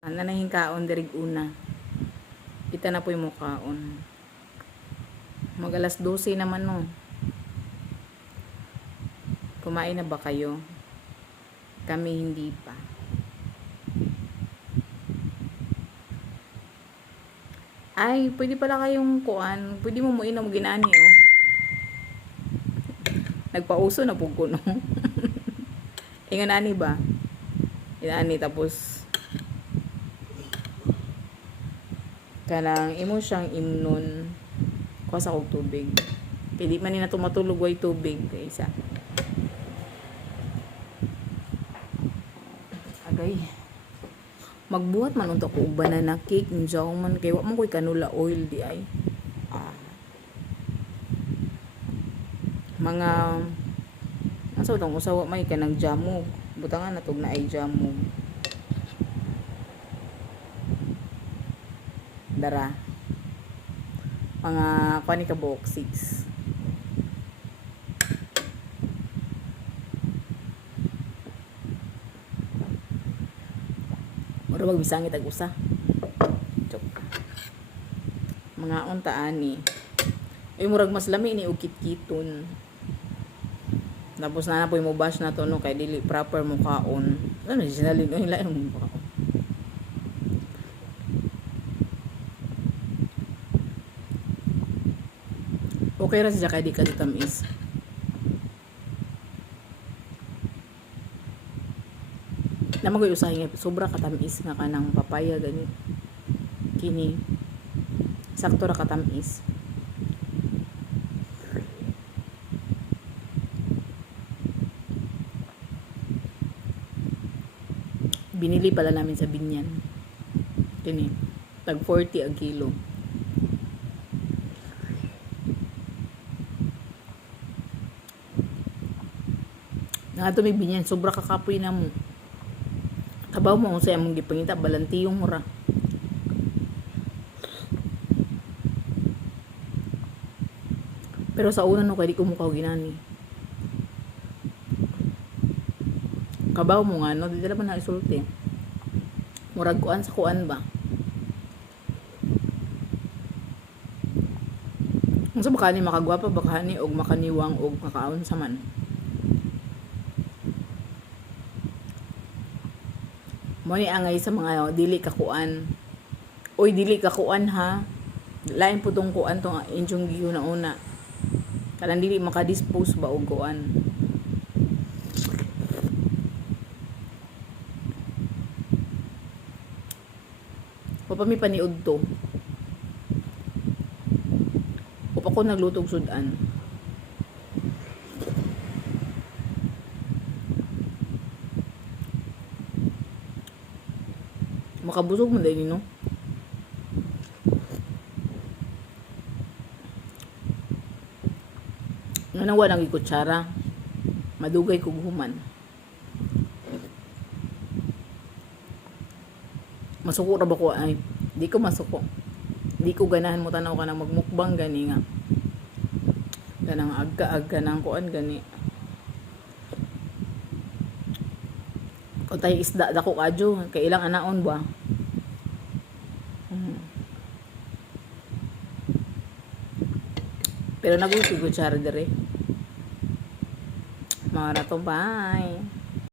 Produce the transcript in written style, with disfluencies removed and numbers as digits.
Nanahin kaon dirig una. Kita na po yung mukhaon. Mag alas 12 naman no. Kumain na ba kayo? Kami hindi pa. Ay, pwede pala kayong kuan. Pwede mo muinom ginani oh. Nagpauso na po ko no. Ingon ani ba? Inani tapos kanang imo siyang imnon kuha sa kog tubig. Kaya di man ni na tumatulog way tubig kaysa. Agay. Magbuhat man unta ko og banana cake unsaon man kay wa man koy canola oil di ay. Mga asa utang usawa may kanang jamog. Butangan natog na ay jamog. Dara. Mga kani ka buok 6. Mura magbisangit ag usa. Mga unta ani. Ay murag mas lami ni og kitkiton. Tapos na po mo bash na to no kay dili proper mo kaon. Ano sinalin ay lain mo kaon. Okay ra siya kay di ka tamis. Namagoy usahay nga sobra katamis nga kanang papaya gani. Kini sakto ra katamis. Binili pala namin sa Binyan. Kini tag 40 ang kilo. Nga to may Binyan, sobra kakapoy na mo. Kabaw mo kung sa'yo mong gipangita, balantiyong mura. Pero sa una no, kaya di ko mukha ginani. Kabaw mo nga, no? Di talaga na isulti. Murag kuan sa kuan ba? Kung sa bakani makagwapa, bakani, og makaniwang, og makaon sa man. Mo ni angay sa mga dili kakuan. Oy, dili kakuan ha. Lain po tong kuan tong inyong giyo na una. Kanang dili makadispose ba og kuan. Papa mi paniud to. Upa ko naglutog sudan. Makabusog man din no. Nga wala nang ikutsara. Madugay kog human. Masuko ra ba ko ay di ko masuko. Di ko ganahan mo tanaw ka na magmukbang gani nga. Ganang agka-agka nang kuan gani. Kung tayo isda dako kadyo kay ilang anaon ba? Pero naguti ko char dire. Mga rato, bye.